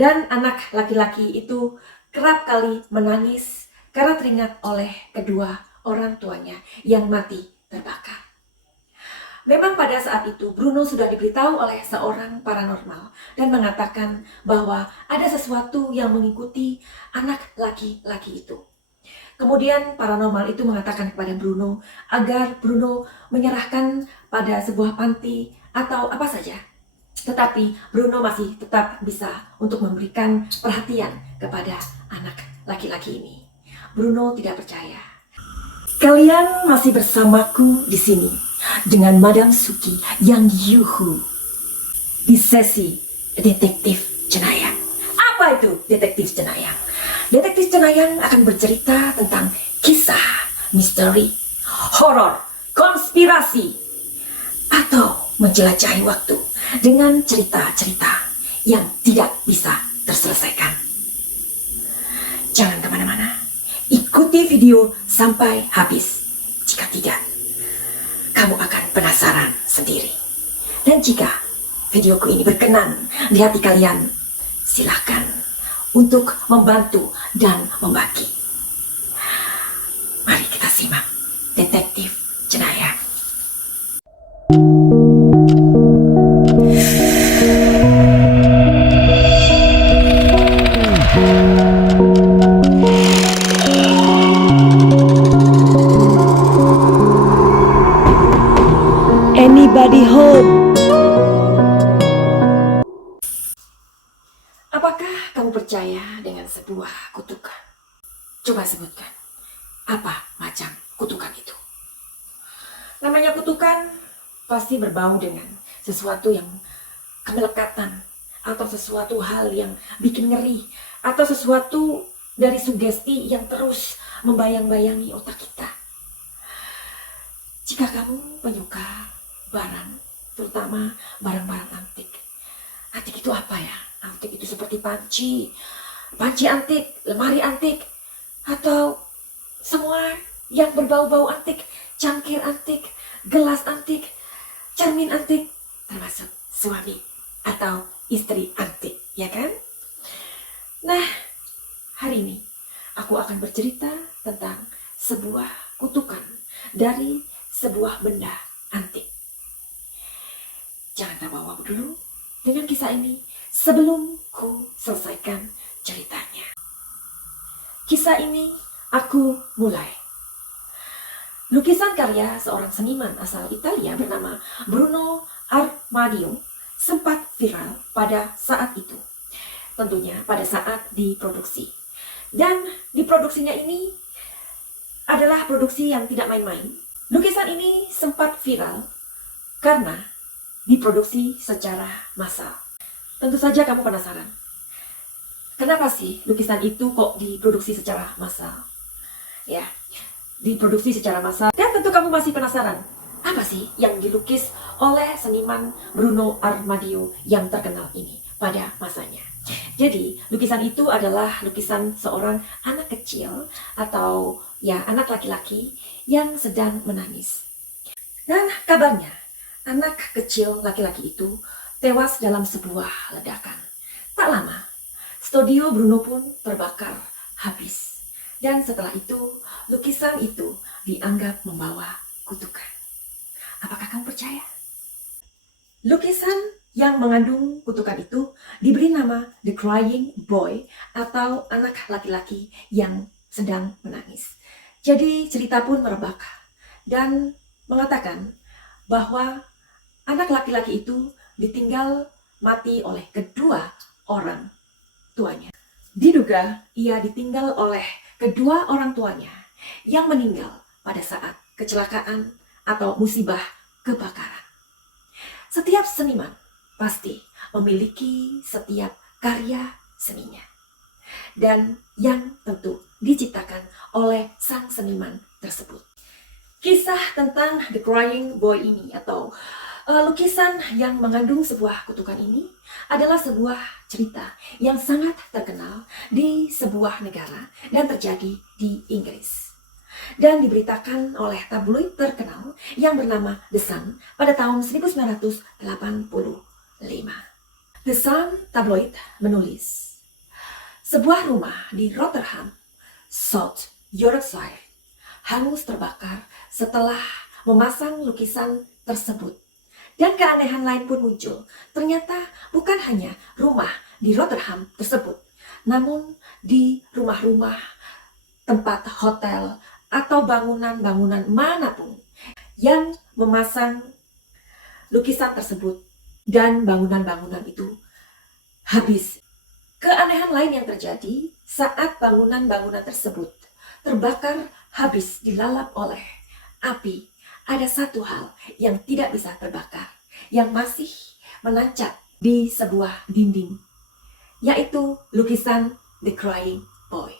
Dan anak laki-laki itu kerap kali menangis karena teringat oleh kedua orang tuanya yang mati terbakar. Memang pada saat itu Bruno sudah diberitahu oleh seorang paranormal dan mengatakan bahwa ada sesuatu yang mengikuti anak laki-laki itu. Kemudian paranormal itu mengatakan kepada Bruno agar Bruno menyerahkan pada sebuah panti atau apa saja. Tetapi Bruno masih tetap bisa untuk memberikan perhatian kepada anak laki-laki ini. Bruno tidak percaya. Kalian masih bersamaku di sini dengan Madam Suki yang yuhu di sesi Detektif Cenayang. Apa itu Detektif Cenayang? Detektif Cenayang akan bercerita tentang kisah misteri, horor, konspirasi, atau menjelajahi waktu dengan cerita-cerita yang tidak bisa terselesaikan. Jangan kemana-mana, ikuti video sampai habis. Jika tidak, kamu akan penasaran sendiri. Dan jika videoku ini berkenan di hati kalian, silahkan untuk membantu dan membagi. Mari kita simak Detektif Cenayang. Anybody home? Apakah kamu percaya dengan sebuah kutukan? Coba sebutkan, apa macam kutukan itu? Namanya kutukan pasti berbau dengan sesuatu yang kemelekatan, atau sesuatu hal yang bikin ngeri, atau sesuatu dari sugesti yang terus membayang-bayangi otak kita. Jika kamu penyuka barang, terutama barang-barang antik. Antik itu apa ya? Antik itu seperti panci antik, lemari antik, atau semua yang berbau-bau antik, cangkir antik, gelas antik, cermin antik, termasuk suami atau istri antik, ya kan? Nah, hari ini aku akan bercerita tentang sebuah kutukan dari sebuah benda antik. Jangan terbawa dulu dengan kisah ini sebelum ku selesaikan ceritanya. Kisah ini aku mulai. Lukisan karya seorang seniman asal Italia bernama Bruno Armadio sempat viral pada saat itu. Tentunya pada saat diproduksi. Dan diproduksinya ini adalah produksi yang tidak main-main. Lukisan ini sempat viral karena diproduksi secara massal. Tentu saja kamu penasaran, kenapa sih lukisan itu kok diproduksi secara massal? Ya, diproduksi secara massal. Dan tentu kamu masih penasaran, apa sih yang dilukis oleh seniman Bruno Armadio yang terkenal ini pada masanya? Jadi, lukisan itu adalah lukisan seorang anak kecil atau ya anak laki-laki yang sedang menangis. Dan kabarnya, anak kecil laki-laki itu tewas dalam sebuah ledakan. Tak lama, studio Bruno pun terbakar habis. Dan setelah itu, lukisan itu dianggap membawa kutukan. Apakah kamu percaya? Lukisan yang mengandung kutukan itu diberi nama The Crying Boy atau anak laki-laki yang sedang menangis. Jadi cerita pun merebak dan mengatakan bahwa anak laki-laki itu ditinggal mati oleh kedua orang tuanya. Diduga ia ditinggal oleh kedua orang tuanya yang meninggal pada saat kecelakaan atau musibah kebakaran. Setiap seniman pasti memiliki setiap karya seninya. Dan yang tentu diciptakan oleh sang seniman tersebut. Kisah tentang The Crying Boy ini atau lukisan yang mengandung sebuah kutukan ini adalah sebuah cerita yang sangat terkenal di sebuah negara dan terjadi di Inggris. Dan diberitakan oleh tabloid terkenal yang bernama The Sun pada tahun 1985. The Sun tabloid menulis, Sebuah rumah di Rotherham, South Yorkshire, hangus terbakar setelah memasang lukisan tersebut. Dan keanehan lain pun muncul. Ternyata bukan hanya rumah di Rotherham tersebut, namun di rumah-rumah, tempat hotel, atau bangunan-bangunan manapun yang memasang lukisan tersebut dan bangunan-bangunan itu habis. Keanehan lain yang terjadi saat bangunan-bangunan tersebut terbakar habis dilalap oleh api. Ada satu hal yang tidak bisa terbakar, yang masih menancap di sebuah dinding, yaitu lukisan The Crying Boy.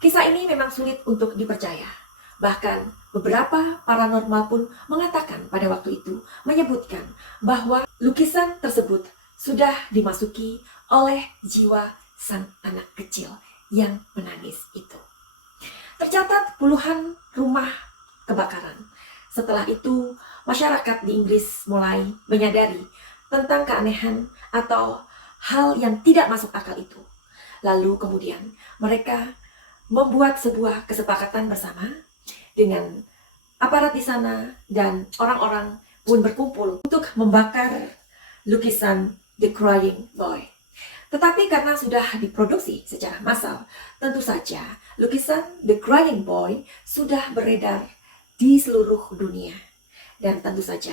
Kisah ini memang sulit untuk dipercaya. Bahkan beberapa paranormal pun mengatakan pada waktu itu, menyebutkan bahwa lukisan tersebut sudah dimasuki oleh jiwa sang anak kecil yang menangis itu. Tercatat puluhan rumah kebakaran. Setelah itu, masyarakat di Inggris mulai menyadari tentang keanehan atau hal yang tidak masuk akal itu. Lalu kemudian mereka membuat sebuah kesepakatan bersama dengan aparat di sana, dan orang-orang pun berkumpul untuk membakar lukisan The Crying Boy. Tetapi karena sudah diproduksi secara massal, tentu saja lukisan The Crying Boy sudah beredar di seluruh dunia. Dan tentu saja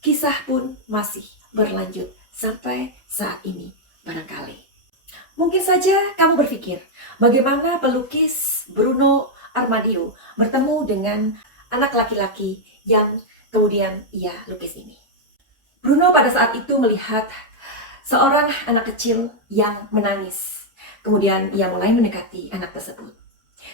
kisah pun masih berlanjut sampai saat ini barangkali. Mungkin saja kamu berpikir, bagaimana pelukis Bruno Armadio bertemu dengan anak laki-laki yang kemudian ia lukis ini. Bruno pada saat itu melihat seorang anak kecil yang menangis. Kemudian ia mulai mendekati anak tersebut.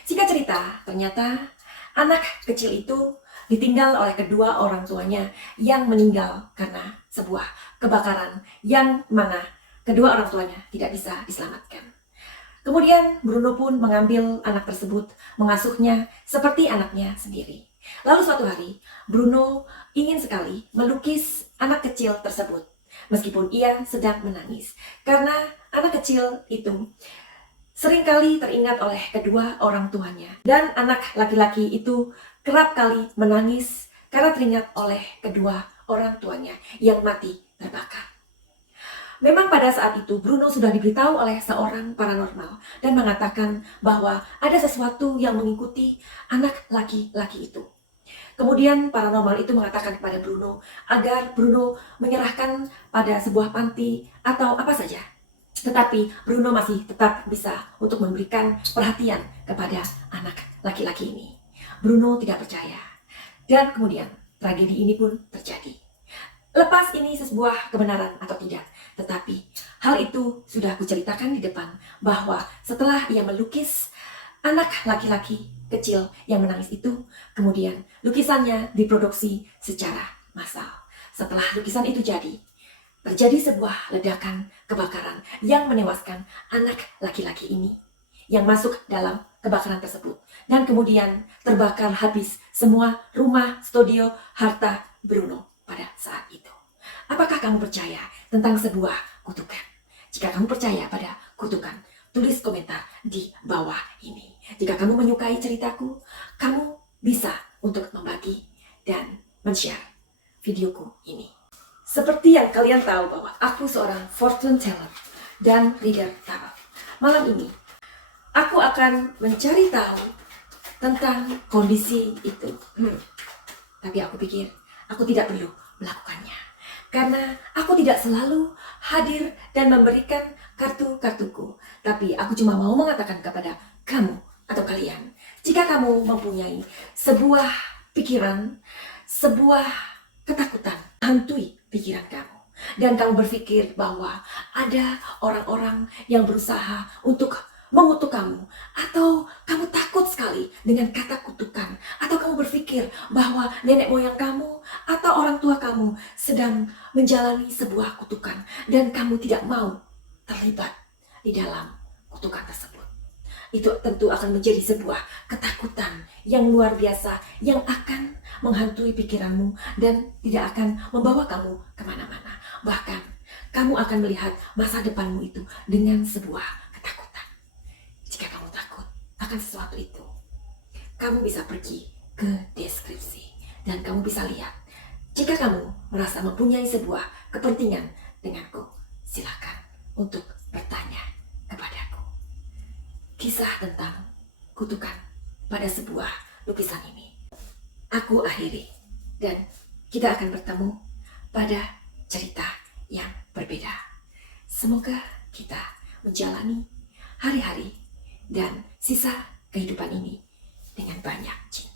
Singkat cerita, ternyata anak kecil itu ditinggal oleh kedua orang tuanya yang meninggal karena sebuah kebakaran yang mana kedua orang tuanya tidak bisa diselamatkan. Kemudian Bruno pun mengambil anak tersebut, mengasuhnya seperti anaknya sendiri. Lalu suatu hari, Bruno ingin sekali melukis anak kecil tersebut, meskipun ia sedang menangis. Karena anak kecil itu seringkali teringat oleh kedua orang tuanya. Dan anak laki-laki itu kerap kali menangis karena teringat oleh kedua orang tuanya yang mati terbakar. Memang pada saat itu Bruno sudah diberitahu oleh seorang paranormal dan mengatakan bahwa ada sesuatu yang mengikuti anak laki-laki itu. Kemudian paranormal itu mengatakan kepada Bruno agar Bruno menyerahkan pada sebuah panti atau apa saja. Tetapi Bruno masih tetap bisa untuk memberikan perhatian kepada anak laki-laki ini. Bruno tidak percaya. Dan kemudian tragedi ini pun terjadi. Lepas ini sebuah kebenaran atau tidak, tetapi hal itu sudah kuceritakan di depan bahwa setelah ia melukis anak laki-laki kecil yang menangis itu, kemudian lukisannya diproduksi secara massal. Setelah lukisan itu jadi, terjadi sebuah ledakan kebakaran yang menewaskan anak laki-laki ini yang masuk dalam kebakaran tersebut. Dan kemudian terbakar habis semua rumah, studio, harta Bruno pada saat itu. Apakah kamu percaya tentang sebuah kutukan? Jika kamu percaya pada kutukan, tulis komentar di bawah ini. Jika kamu menyukai ceritaku, kamu bisa untuk membagi dan men-share videoku ini. Seperti yang kalian tahu bahwa aku seorang fortune teller dan reader tarot. Malam ini, aku akan mencari tahu tentang kondisi itu. Tapi aku pikir aku tidak perlu melakukannya. Karena aku tidak selalu hadir dan memberikan kartu-kartuku. Tapi aku cuma mau mengatakan kepada kamu atau kalian, jika kamu mempunyai sebuah pikiran, sebuah ketakutan, hantui pikiran kamu. Dan kamu berpikir bahwa ada orang-orang yang berusaha untuk mengutuk kamu, atau kamu takut sekali dengan kata kutukan, atau kamu berpikir bahwa nenek moyang kamu atau orang tua kamu sedang menjalani sebuah kutukan dan kamu tidak mau terlibat di dalam kutukan tersebut. Itu tentu akan menjadi sebuah ketakutan yang luar biasa yang akan menghantui pikiranmu dan tidak akan membawa kamu kemana-mana. Bahkan kamu akan melihat masa depanmu itu dengan sebuah ketakutan. akan sesuatu itu, kamu bisa pergi ke deskripsi dan kamu bisa lihat. Jika kamu merasa mempunyai sebuah kepentingan denganku, silakan untuk bertanya kepadaku. Kisah tentang kutukan pada sebuah lukisan ini aku akhiri, dan kita akan bertemu pada cerita yang berbeda. Semoga kita menjalani hari-hari dan sisa kehidupan ini dengan banyak cinta.